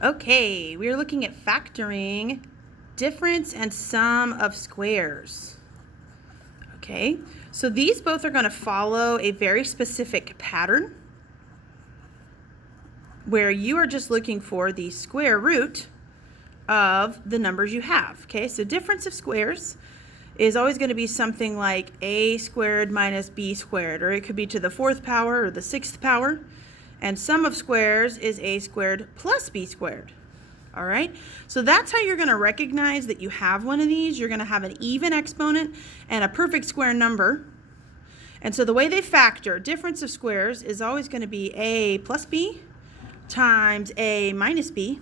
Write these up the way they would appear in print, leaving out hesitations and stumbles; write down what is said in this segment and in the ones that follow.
Okay, we are looking at factoring difference and sum of squares. Okay, so these both are going to follow a very specific pattern where you are just looking for the square root of the numbers you have. Okay, so difference of squares is always going to be something like a squared minus b squared, or it could be to the fourth power or the sixth power. And sum of squares is a squared plus b squared. All right, so that's how you're going to recognize that you have one of these. You're going to have an even exponent and a perfect square number. And so the way they factor difference of squares is always going to be a plus b times a minus b.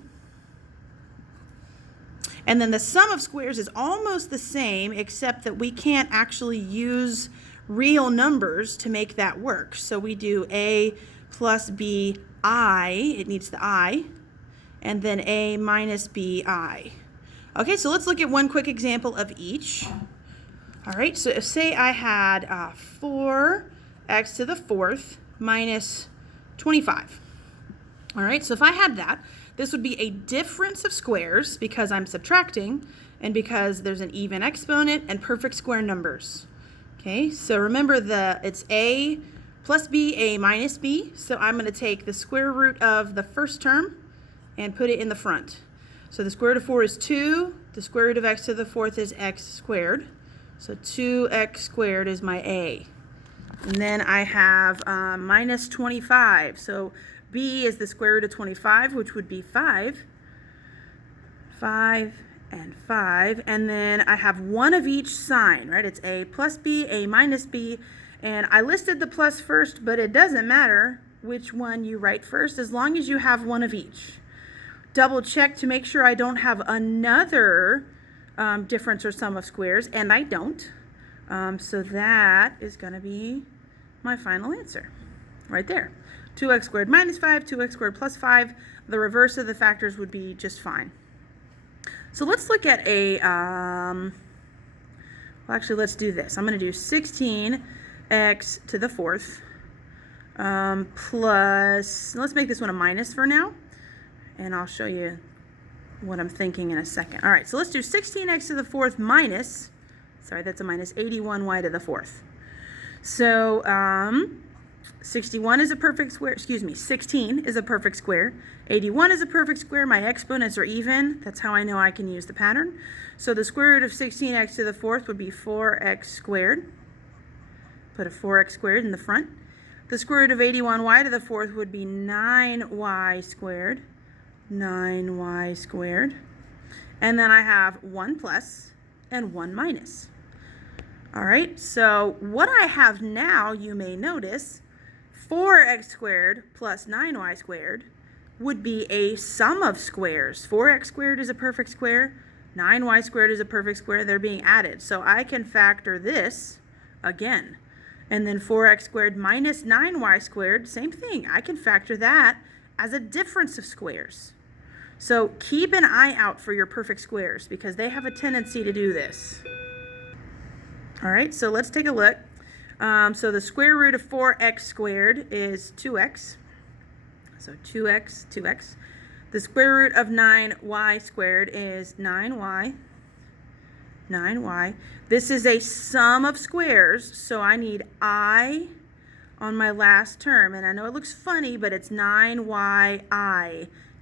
And then the sum of squares is almost the same, except that we can't actually use real numbers to make that work. So we do a plus b I, it needs the I, and then a minus b I. Okay, so let's look at one quick example of each. All right, so say I had 4x to the fourth minus 25. All right, so if I had that, this would be a difference of squares because I'm subtracting and because there's an even exponent and perfect square numbers. Okay, so remember it's a plus b, a minus b. So I'm going to take the square root of the first term and put it in the front. So the square root of 4 is 2. The square root of x to the fourth is x squared. So 2x squared is my a. And then I have minus 25. So b is the square root of 25, which would be 5. 5 and 5. And then I have one of each sign, right? It's a plus b, a minus b. And I listed the plus first, but it doesn't matter which one you write first as long as you have one of each. Double check to make sure I don't have another difference or sum of squares, and I don't. So that is going to be my final answer right there. 2x squared minus 5, 2x squared plus 5. The reverse of the factors would be just fine. So let's look at well, actually, let's do this. I'm going to do 16x to the fourth plus, let's make this one a minus for now, and I'll show you what I'm thinking in a second. All right, so let's do 16x to the fourth minus, sorry, that's a minus 81y to the fourth. So 61 is a perfect square, 16 is a perfect square. 81 is a perfect square. My exponents are even. That's how I know I can use the pattern. So the square root of 16x to the fourth would be 4x squared. Put a 4x squared in the front. The square root of 81y to the fourth would be 9y squared. 9y squared. And then I have 1 plus and 1 minus. All right, so what I have now, you may notice, 4x squared plus 9y squared would be a sum of squares. 4x squared is a perfect square. 9y squared is a perfect square. They're being added. So I can factor this again. And then 4x squared minus 9y squared, same thing. I can factor that as a difference of squares. So keep an eye out for your perfect squares because they have a tendency to do this. All right, so let's take a look. So the square root of 4x squared is 2x. So 2x, 2x. The square root of 9y squared is 9y. 9y. This is a sum of squares, so I need I on my last term. And I know it looks funny, but it's 9yi.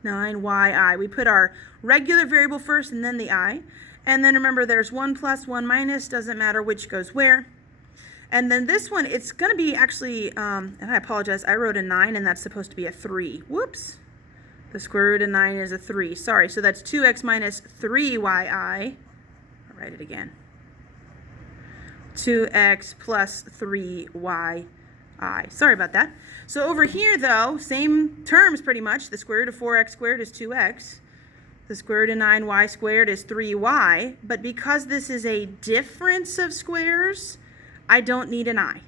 9yi. We put our regular variable first and then the I. And then remember, there's 1 plus, 1 minus. Doesn't matter which goes where. And then this one, it's going to be actually, and I apologize, I wrote a 9, and that's supposed to be a 3. Whoops. The square root of 9 is a 3. Sorry, so that's 2x minus 3yi. I'll write it again. 2x plus 3yi. Sorry about that. So over here, though, same terms pretty much. The square root of 4x squared is 2x. The square root of 9y squared is 3y. But because this is a difference of squares, I don't need an I.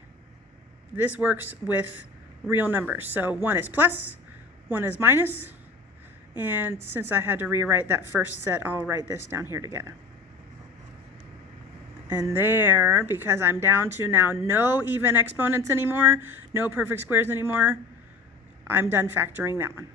This works with real numbers. So 1 is plus, 1 is minus. And since I had to rewrite that first set, I'll write this down here together. And there, because I'm down to now no even exponents anymore, no perfect squares anymore, I'm done factoring that one.